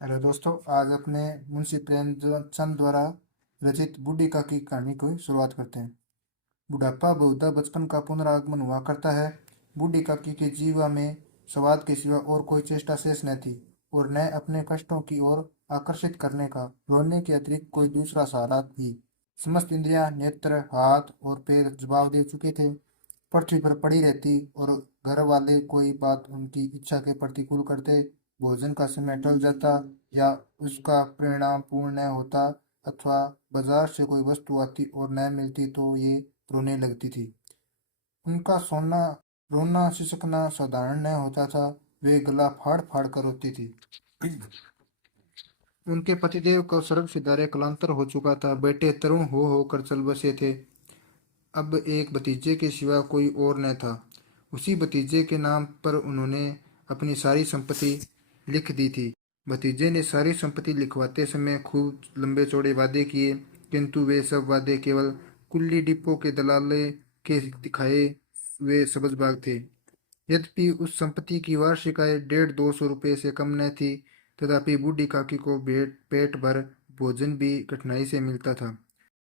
Hello दोस्तों, आज अपने मुंशी प्रेमचंद द्वारा रचित बूढ़ी काकी की कहानी की शुरुआत करते हैं। बुढ़ापा बहुधा बचपन का पुनरागमन हुआ करता है। बूढ़ी काकी के जीवा में स्वाद के सिवा और कोई चेष्टा शेष न थी और न अपने कष्टों की ओर आकर्षित करने का रोने के अतिरिक्त कोई दूसरा सहारा ही। समस्त इंद्रियां, नेत्र, हाथ और पैर जवाब दे चुके थे। पृथ्वी पर पड़ी रहती और घर वाले कोई बात उनकी इच्छा के प्रतिकूल करते। भोजन का समय टल जाता या उसका परिणाम पूर्ण न होता अथवा बाजार से कोई वस्तु आती और न मिलती तो ये रोने लगती थी। उनका सोना रोना सिसकना साधारण न होता था। वे गला फाड़ फाड़ कर रोती थी। उनके पतिदेव का स्वर्ग सिधारे कलांतर हो चुका था। बेटे तरुण हो होकर चल बसे थे। अब एक भतीजे के सिवा कोई और न था। उसी भतीजे के नाम पर उन्होंने अपनी सारी संपत्ति लिख दी थी। भतीजे ने सारी संपत्ति लिखवाते समय खूब लंबे चौड़े वादे किए, किंतु वे सब वादे केवल कुल्ली डिपो के दलाले के दिखाए हुए सब्जबाग थे। यद्यपि उस संपत्ति की वार्षिक आय 150-200 रुपये से कम न थी, तथापि बूढ़ी काकी को पेट भर भोजन भी कठिनाई से मिलता था।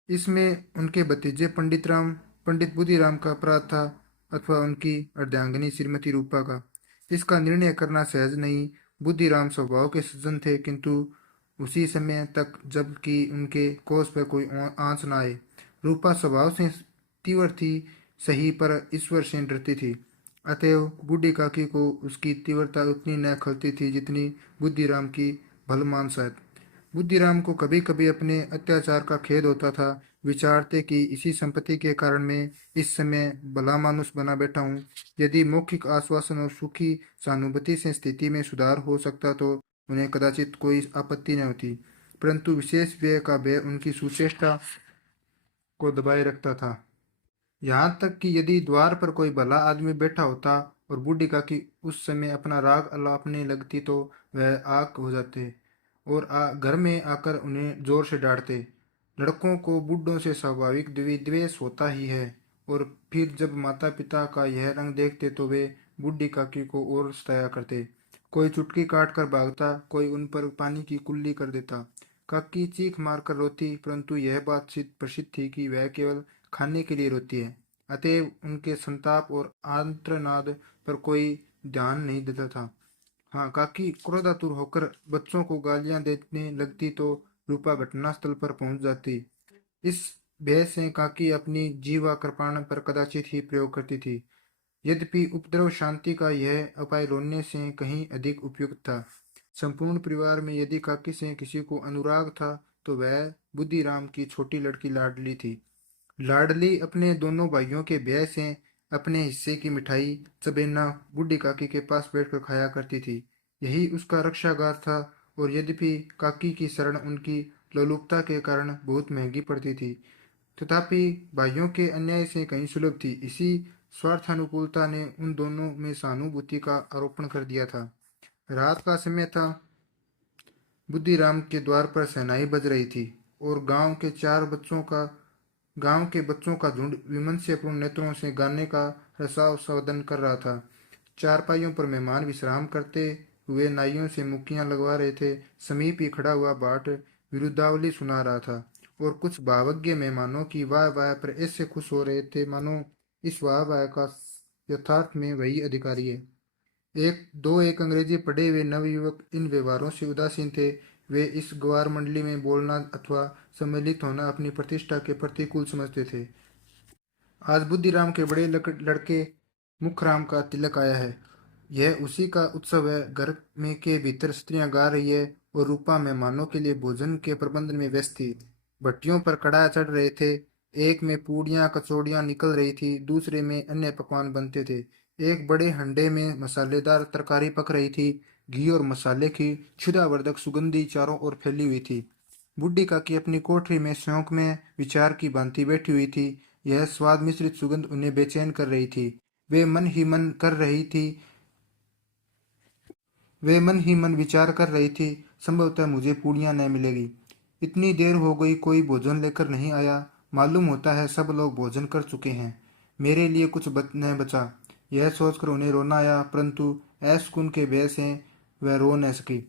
इसमें उनके भतीजे पंडित बुद्धिराम का अपराध था अथवा उनकी अर्धांगिनी श्रीमती रूपा का। इसका निर्णय करना सहज नहीं। बुद्धिराम स्वभाव के सज्जन थे, किंतु उसी समय तक जब कि उनके कोष पर कोई आंच न आए। रूपा स्वभाव से तीव्र थी सही, पर ईश्वर से डरती थी। अतएव बूढ़ी काकी को उसकी तीव्रता उतनी न खलती थी जितनी बुद्धिराम की भलमानसाहत। बुद्धिराम को कभी कभी अपने अत्याचार का खेद होता था। विचारते कि इसी संपत्ति के कारण मैं इस समय भला मानुष बना बैठा हूँ। यदि मौखिक आश्वासन और सुखी सहानुभूति से स्थिति में सुधार हो सकता तो उन्हें कदाचित कोई आपत्ति न होती, परंतु विशेष व्यय का व्यय उनकी सुचेष्टा को दबाए रखता था। यहाँ तक कि यदि द्वार पर कोई भला आदमी बैठा होता और बूढ़ी काकी उस समय अपना राग अलापने लगती तो वह आग हो जाते और घर में आकर उन्हें जोर से डांटते। लड़कों को बूढ़ों से स्वाभाविक विद्वेष होता ही है, और फिर जब माता पिता का यह रंग देखते तो वे बूढ़ी काकी को और सताया करते। कोई चुटकी काट कर भागता, कोई उन पर पानी की कुल्ली कर देता। काकी चीख मार कर रोती, परंतु यह बात प्रसिद्ध थी कि वह केवल खाने के लिए रोती है। अतएव उनके संताप और आर्तनाद पर कोई ध्यान नहीं देता था। हाँ, काकी क्रोधातुर होकर बच्चों को गालियां देने लगती तो रूपा घटनास्थल पर पहुंच जाती। इस भय से काकी अपनी जीवा कृपाण पर कदाचित ही प्रयोग करती थी। यद्यपि उपद्रव शांति का यह उपाय रोनने से कहीं अधिक उपयुक्त था। संपूर्ण परिवार में यदि काकी से किसी को अनुराग था तो वह बुद्धिराम की छोटी लड़की लाडली थी। लाडली अपने दोनों भाइयों के व्यय से अपने हिस्से की मिठाई चबेना बूढ़ी काकी के पास बैठकर खाया करती थी। यही उसका रक्षागार था। और यद्यपि काकी की शरण उनकी लोलुपता के कारण बहुत महंगी पड़ती थी, तथापि भाइयों के अन्याय से कहीं सुलभ थी। इसी स्वार्थानुकूलता ने उन दोनों में सहानुभूति का आरोपण कर दिया था। रात का समय था। बुद्धिराम के द्वार पर शहनाई बज रही थी और गांव के बच्चों का झुंड विमर्शपूर्ण नेत्रों से गाने का रसास्वादन कर रहा था। चारपाइयों पर मेहमान विश्राम करते हुए नाइयों से मुक्कियां लगवा रहे थे। समीप ही खड़ा हुआ बाट विरुद्धावली सुना रहा था और कुछ भावज्ञ मेहमानों की वाह वाह पर ऐसे खुश हो रहे थे मानो इस वाह वाह का यथार्थ में वही अधिकारी है। एक अंग्रेजी पढ़े हुए नवयुवक इन व्यवहारों से उदासीन थे। वे इस गवार मंडली में बोलना अथवा सम्मिलित होना अपनी प्रतिष्ठा के प्रतिकूल समझते थे। आज बुद्धिराम के बड़े लड़के मुखराम का तिलक आया है। यह उसी का उत्सव है। घर में के भीतर स्त्रियां गा रही है और रूपा मेहमानों के लिए भोजन के प्रबंध में व्यस्त थी। भट्टियों पर कड़ाह चढ़ रहे थे। एक में पूड़ियाँ कचौड़ियाँ निकल रही थी, दूसरे में अन्य पकवान बनते थे। एक बड़े हंडे में मसालेदार तरकारी पक रही थी। घी और मसाले की क्षुधावर्धक सुगंधी चारों ओर फैली हुई थी। बुड्ढी काकी अपनी कोठरी में शौक में विचार की भांति बैठी हुई थी। यह स्वाद मिश्रित सुगंध उन्हें बेचैन कर रही थी। वे मन ही मन कर रही थी वे मन ही मन विचार कर रही थी, संभवतः मुझे पूड़ियाँ न मिलेगी। इतनी देर हो गई, कोई भोजन लेकर नहीं आया। मालूम होता है सब लोग भोजन कर चुके हैं। मेरे लिए कुछ न बचा। यह सोचकर उन्हें रोना आया, परंतु असकुन के भय से वह रो न सकी।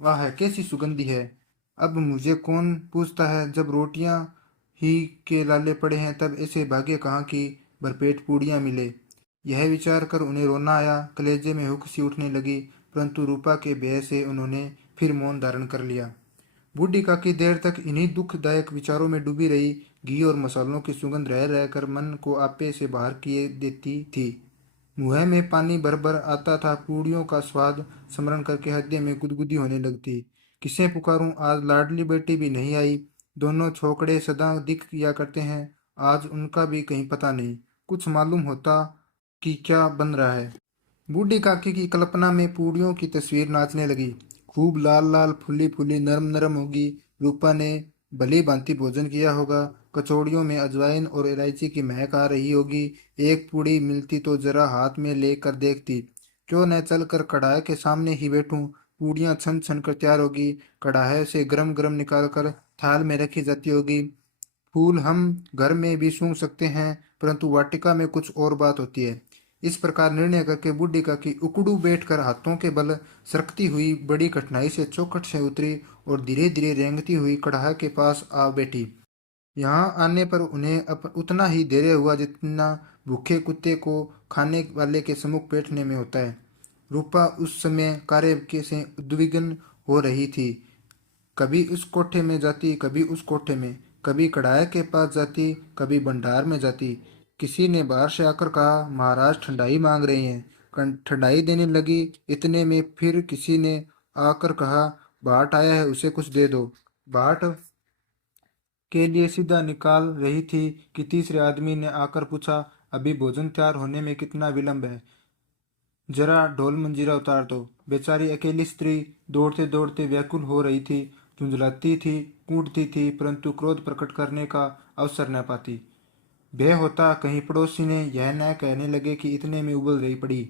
वाह कैसी सुगंधी है। अब मुझे कौन पूछता है, जब रोटियां ही के लाले पड़े हैं तब ऐसे भाग्य कहाँ की भरपेट पूड़ियां मिले। यह विचार कर उन्हें रोना आया, कलेजे में हुक सी उठने लगी, परंतु रूपा के भय से उन्होंने फिर मौन धारण कर लिया। बूढ़ी काफी देर तक इन्हीं दुखदायक विचारों में डूबी रही। घी और मसालों की सुगंध रह रहकर मन को आपे से बाहर किए देती थी। मुंह में पानी भर भर आता था। पूड़ियों का स्वाद स्मरण करके हृदय में गुदगुदी होने लगती। किसे पुकारूं, आज लाडली बेटी भी नहीं आई। दोनों छोकरे सदा दिख किया करते हैं, आज उनका भी कहीं पता नहीं। कुछ मालूम होता कि क्या बन रहा है। बूढ़ी काकी की कल्पना में पूड़ियों की तस्वीर नाचने लगी। खूब लाल लाल फूली फूली नरम नरम होगी। रूपा ने भली भांति भोजन किया होगा। कचौड़ियों में अजवाइन और इलायची की महक आ रही होगी। एक पूड़ी मिलती तो जरा हाथ में लेकर देखती। क्यों न चलकर कढ़ाई के सामने ही बैठूं। पूड़ियां छन छन कर तैयार होगी। कढ़ाई से गरम गरम निकाल कर थाल में रखी जाती होगी। फूल हम घर में भी सूंघ सकते हैं, परंतु वाटिका में कुछ और बात होती है। इस प्रकार निर्णय करके बूढ़ी काकी उकड़ू बैठकर हाथों के बल सरकती हुई बड़ी कठिनाई से चौखट से उतरी और धीरे धीरे रेंगती हुई कड़ाह के पास आ बैठी। यहाँ आने पर उन्हें उतना ही धैर्य हुआ जितना भूखे कुत्ते को खाने वाले के सम्मुख बैठने में होता है। रूपा उस समय कार्य के से उद्विग्न हो रही थी। कभी उस कोठे में जाती, कभी उस कोठे में, कभी कढ़ाई के पास जाती, कभी भंडार में जाती। किसी ने बाहर से आकर कहा, महाराज ठंडाई मांग रहे हैं। ठंडाई देने लगी। इतने में फिर किसी ने आकर कहा, बाट आया है, उसे कुछ दे दो। बाट के लिए सीधा निकाल रही थी कि तीसरे आदमी ने आकर पूछा, अभी भोजन तैयार होने में कितना विलंब है, जरा ढोल मंजीरा उतार दो। बेचारी अकेली स्त्री दौड़ते दौड़ते व्याकुल हो रही थी, झुंझलाती थी, कूदती थी, परंतु क्रोध प्रकट करने का अवसर न पाती। भय होता कहीं पड़ोसी ने यह न कहने लगे कि इतने में उबल रही पड़ी।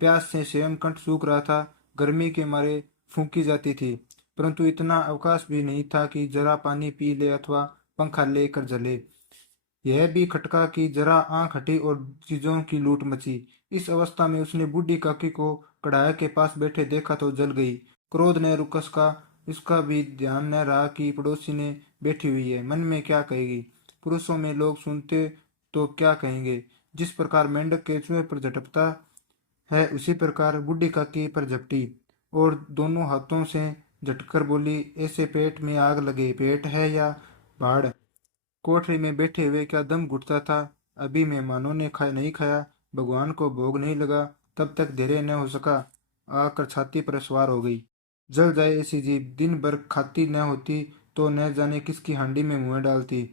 प्यास से स्वयं कंठ सूख रहा था। गर्मी के मारे फूंकी जाती थी, परंतु इतना अवकाश भी नहीं था कि जरा पानी पी ले अथवा पंखा लेकर जले। यह भी खटका कि जरा आंख हटी और चीजों की लूट मची। इस अवस्था में उसने बूढ़ी काकी को कढ़ाई के पास बैठे देखा तो जल गई। क्रोध ने रुकस का इसका भी ध्यान न रहा कि पड़ोसी ने बैठी हुई है, मन में क्या कहेगी। पुरुषों में लोग सुनते तो क्या कहेंगे। जिस प्रकार मेंढक के चूहे पर झटकता है, उसी प्रकार बूढ़ी काकी पर झपटी और दोनों हाथों से झटकर बोली, ऐसे पेट में आग लगे, पेट है या भाड़। कोठरी में बैठे हुए क्या दम घुटता था। अभी मेहमानों ने नहीं खाया, भगवान को भोग नहीं लगा, तब तक धैर्य न हो सका, आकर छाती पर सवार हो गई। जल जाए ऐसी जीभ, दिन भर खाती न होती तो न जाने किसकी हांडी में मुंह डालती।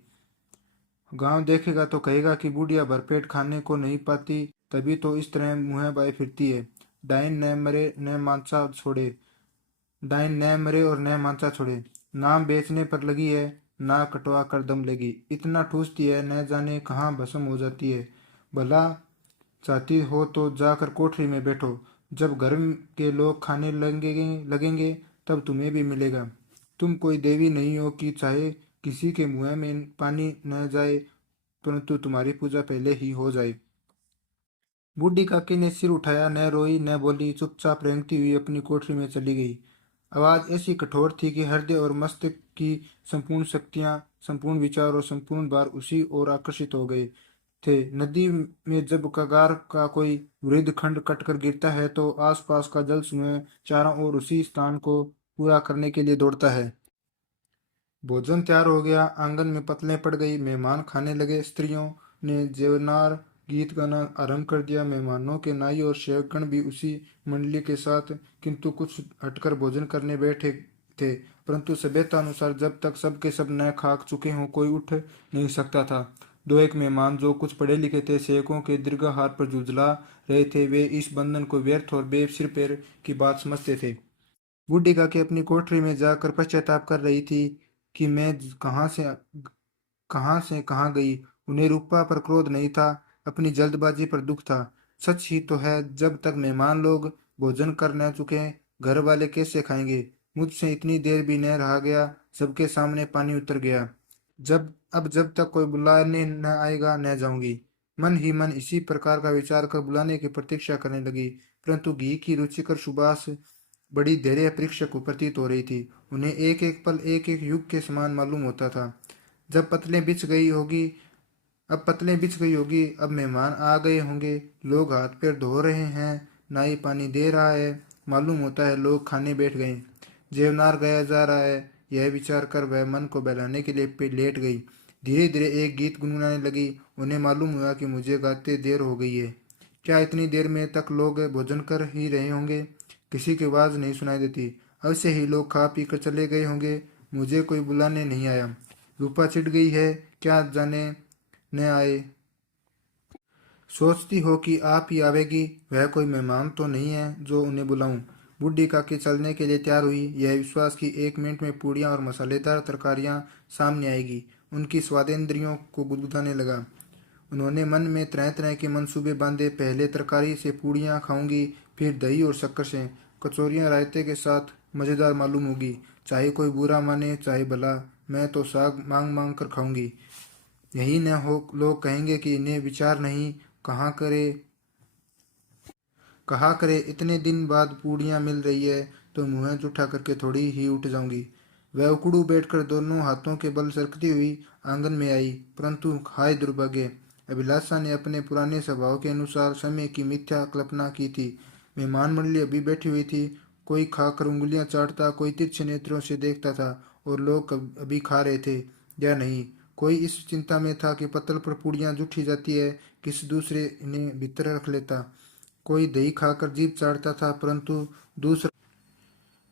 गांव देखेगा तो कहेगा कि बुढ़िया भरपेट खाने को नहीं पाती, तभी तो इस तरह मुँह बाए फिरती है। डाइन न मरे न मांसा छोड़े, डाइन न मरे और न मांसा छोड़े। नाम बेचने पर लगी है, ना कटवा कर दम लेगी। इतना ठूसती है, न जाने कहाँ भस्म हो जाती है। भला चाहती हो तो जाकर कोठरी में बैठो। जब घर के लोग खाने लगेंगे लगेंगे तब तुम्हें भी मिलेगा। तुम कोई देवी नहीं हो कि चाहे किसी के मुंह में पानी न जाए, परंतु तुम्हारी पूजा पहले ही हो जाए। बूढ़ी काकी ने सिर उठाया, न रोई न बोली, चुपचाप रेंगती हुई अपनी कोठरी में चली गई। आवाज ऐसी कठोर थी कि हृदय और मस्तिष्क की संपूर्ण शक्तियां, संपूर्ण विचार और संपूर्ण भार उसी ओर आकर्षित हो गए थे। नदी में जब कगार का कोई वृद्ध खंड कटकर गिरता है तो आसपास का जल समूह चारों ओर उसी स्थान को पूरा करने के लिए दौड़ता है। भोजन तैयार हो गया। आंगन में पतलें पड़ गई। मेहमान खाने लगे। स्त्रियों ने जेवनार गीत गाना आरंभ कर दिया। मेहमानों के नाई और सेवकगण भी उसी मंडली के साथ किंतु कुछ हटकर भोजन करने बैठे थे, परंतु सभ्यता अनुसार जब तक सबके सब न खा चुके हों कोई उठ नहीं सकता था। दो एक मेहमान जो कुछ पढ़े लिखे थे, सेवकों के दीर्घाहार पर जुझला रहे थे, वे इस बंधन को व्यर्थ और सिर पैर की बात समझते थे। बूढ़ी काकी अपनी कोठरी में जाकर पश्चाताप कर रही थी कि मैं कहाँ से कहाँ गई। उन्हें रूपा पर क्रोध नहीं था, अपनी जल्दबाजी पर दुख था। सच ही तो है, जब तक मेहमान लोग भोजन कर न चुके घर वाले कैसे खाएंगे। मुझसे इतनी देर भी न रहा गया, सबके सामने पानी उतर गया। जब तक कोई बुलाने न आएगा न जाऊंगी। मन ही मन इसी प्रकार का विचार कर बुलाने की प्रतीक्षा करने लगी, परंतु घी की रुचिकर सुबास बड़ी धैर्य परीक्षक को प्रतीत हो रही थी। उन्हें एक एक पल एक एक युग के समान मालूम होता था। जब पतलें बिछ गई होगी अब पतलें बिछ गई होगी, अब मेहमान आ गए होंगे, लोग हाथ पैर धो रहे हैं, नाई पानी दे रहा है, मालूम होता है लोग खाने बैठ गए, जेवनार गया जा रहा है। यह विचार कर वह मन को बहलाने के लिए पे लेट गई। धीरे धीरे एक गीत गुनगुनाने लगी। उन्हें मालूम हुआ कि मुझे गाते देर हो गई है। क्या इतनी देर में तक लोग भोजन कर ही रहे होंगे? किसी की आवाज नहीं सुनाई देती। अवश्य ही लोग खा पी कर चले गए होंगे। मुझे कोई बुलाने नहीं आया। रूपा चिढ़ गई है, क्या जाने न आए। सोचती हो कि आप ही आवेगी, वह कोई मेहमान तो नहीं है जो उन्हें बुलाऊं। बूढ़ी काकी चलने के लिए तैयार हुई, यह विश्वास कि 1 मिनट में पूड़ियाँ और मसालेदार तरकारियाँ सामने आएगी उनकी स्वादेंद्रियों को गुदगुदाने लगा। उन्होंने मन में तरह तरह के मंसूबे बांधे। पहले तरकारी से पूड़ियाँ खाऊंगी, फिर दही और शक्कर से कचौरियाँ रायते के साथ मज़ेदार मालूम होगी। चाहे कोई बुरा माने चाहे भला, मैं तो साग मांग मांग कर खाऊंगी। यही न हो लोग कहेंगे कि इन्हें विचार नहीं। कहाँ करे कहा करे, इतने दिन बाद पूड़ियाँ मिल रही है तो मुँह जूठा करके थोड़ी ही उठ जाऊंगी। वह उकड़ू बैठकर दोनों हाथों के बल सरकती हुई आंगन में आई। परंतु हाय दुर्भाग्य, अभिलाषा ने अपने पुराने स्वभाव के अनुसार समय की मिथ्या कल्पना की थी। मेहमान मंडली अभी बैठी हुई थी। कोई खाकर उंगलियां चाटता, कोई तिरछे नेत्रों से देखता था, और लोग अभी खा रहे थे या नहीं। कोई इस चिंता में था कि पत्तल पर पूड़ियाँ जूठी जाती है, किसी दूसरे इन्हें भीतर रख लेता। कोई दही खाकर जीभ चाटता था, परंतु दूसरा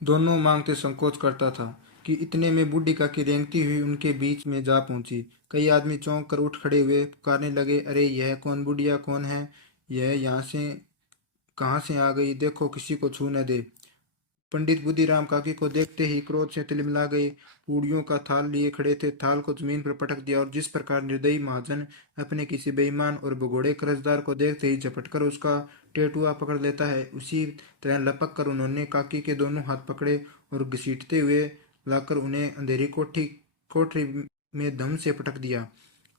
दोनों मांगते संकोच करता था। कि इतने में बूढ़ी काकी रेंगती हुई उनके बीच में जा पहुंची। कई आदमी चौंक कर उठ खड़े हुए, पुकारने लगे, अरे यह कौन बुढ़िया कौन है? यह यहाँ से कहाँ से आ गई? देखो किसी को छू न दे। पंडित बुद्धिराम काकी को देखते ही क्रोध से तिलमिला गए। पूड़ियों का थाल लिए खड़े थे, थाल को जमीन पर पटक दिया, और जिस प्रकार निर्दयी महाजन अपने किसी बेईमान और भगोड़े कर्जदार को देखते ही झपट कर उसका टेटुआ पकड़ लेता है, उसी तरह लपक कर उन्होंने काकी के दोनों हाथ पकड़े और घसीटते हुए लाकर उन्हें अंधेरी कोठरी में धम से पटक दिया।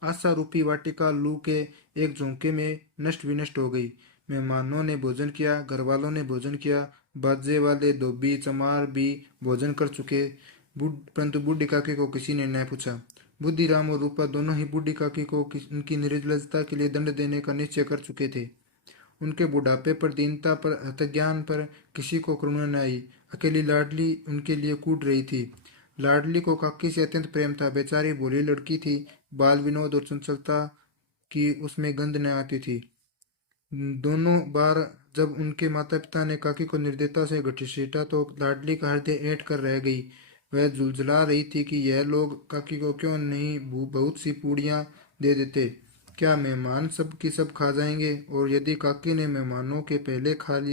आशा रूपी वाटिका लू के एक झोंके में नष्ट विनष्ट हो गई। मेहमानों ने भोजन किया, घर वालों ने भोजन किया, बाजे वाले धोबी चमार भी भोजन कर चुके। परंतु बूढ़ी काकी को किसी ने न पूछा। बुद्धिराम और रूपा दोनों ही बूढ़ी काकी को उनकी निर्लजता के लिए दंड देने का निश्चय कर चुके थे। उनके बुढ़ापे पर, दीनता पर, हतज्ञान पर किसी को करुणा न आई। अकेली लाडली उनके लिए कूद रही थी। लाडली को काकी से अत्यंत प्रेम था। बेचारी भोली लड़की थी। बाल विनोद और चंचलता की उसमें गंध न आती थी। दोनों बार जब उनके माता पिता ने काकी को निर्दयता से घसीटा तो लाडली का हृदय ऐंठ कर रह गई। वह झुलझुला रही थी कि यह लोग काकी को क्यों नहीं बहुत सी पूड़ियाँ दे देते। क्या मेहमान सब की सब खा जाएंगे? और यदि काकी ने मेहमानों के पहले खा लिया